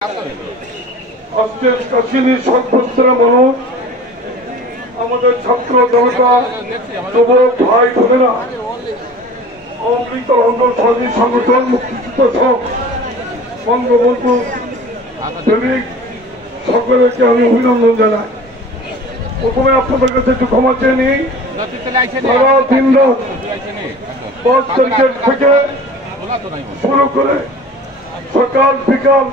আজকের কাশিনী সর্বস্তরের মানুষ, আমাদের ছাত্র জনতা, যুবক ভাই বোনেরা, আওয়ামী লীগ অঙ্গন স্বাধীন সংগঠন, মুক্তিযুদ্ধ সহ বঙ্গবন্ধু প্রেমিক সকলকে আমি অভিনন্দন জানাই। প্রথমে আপনাদের কাছে একটু ক্ষমা চেয়ে নিই। সারা দিন রাত 5 তারিখের থেকে শুরু করে সকাল বিকাল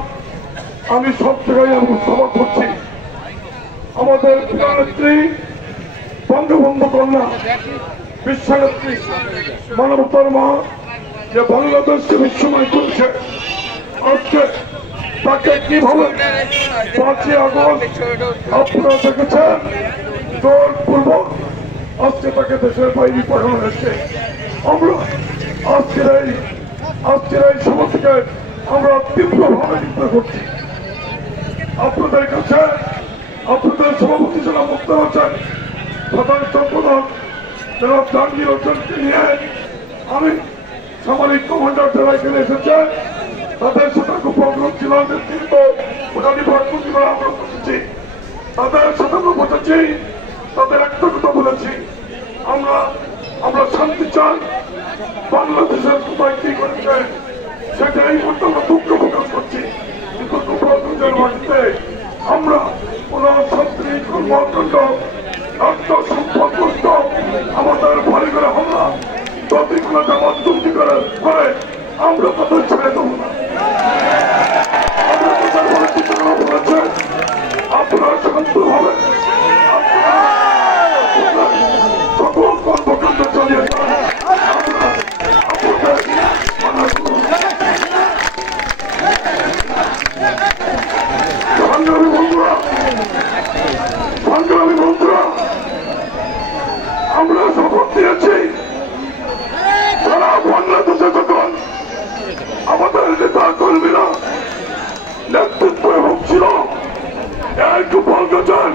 আমি সব জায়গায় সভা করছি। আমাদের প্রিয়নেত্রী বঙ্গবন্ধু কন্যা বিশ্বনেত্রী মানবতার মা যে বাংলাদেশকে বিস্ময় করেছে, আজকে তাকে কিভাবে 5ই আগস্ট আপনারা দেখেছেন জোরপূর্বক আজকে তাকে দেশের বাইরে পাঠানো হয়েছে। আমরা আজকের এই সভা থেকে আমরা তীব্রভাবে নিন্দা করছি। আপনাদের কাছে আপনাদের সভাপতি জেলা মুক্ত হচ্ছেন সাধারণ সম্পাদক জেলা জাহাঙ্গীর হোসেনকে নিয়ে আমি সামরিক কমান্ডার যারা এখানে এসেছে তাদের সাথে খুব অগ্রহ ছিল, নেতৃত্ব ওখানে ভারতমন্ত্রী করে আমরা বসেছি, তাদের সাথে আমরা বসেছি, তাদের একটা কথা বলেছি, আমরা শান্তি চাই। বাংলাদেশের কোথায় কি করেছে সেটা এই মুহূর্তে আমরা দুঃখ প্রকাশ করছি, কিন্তু দুঃখের মাটিতে আমরা কোন ছাত্রী কর্মকাণ্ড রাষ্ট্র সম্পদ নষ্ট আমাদের বাড়ি করে হামলা যদি কোনো জামাত দুর্নীতি করে আমরা তাদের ছেড়ে দেবো না। আমরা তাদের বলে কিছু বলেছে আপনারা শান্ত হবে, সকল কর্মকাণ্ড চালিয়ে যান। সংগ্রামী বন্ধুরা, আমরা শপথ দিয়েছি সারা বাংলাদেশে যখন আমাদের নেতা কর্মীরা নেতৃত্ব হচ্ছিল, একটু বলছেন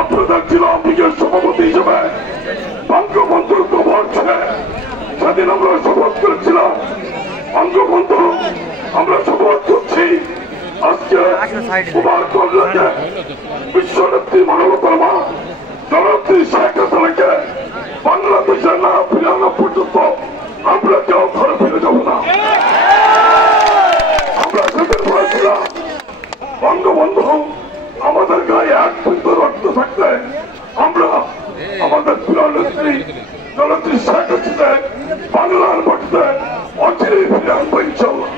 আপনাদের ছিল লীগের সভাপতি হিসেবে বঙ্গবন্ধুর কবর ছেড়ে সেদিন আমরা শপথ করেছিলাম। বঙ্গবন্ধু আমরা শপথ করছি আজকে প্রমাণ করলেন যে বিশ্বনেত্রী মানবতার মা জননেত্রী শেখ হাসিনাকে বাংলাদেশের না ফিরানো পর্যন্ত আমরা কেউ ঘরে ফিরে যাব না। আমরা সেদিন বলেছিলাম বঙ্গবন্ধু আমাদের গায়ে এক বিন্দু রক্ত থাকতে আমরা আমাদের প্রিয়নেত্রী জননেত্রী শেখ হাসিনা বাংলার মাটিতে অচিরেই ফিরে আনবো ইনশাল্লাহ।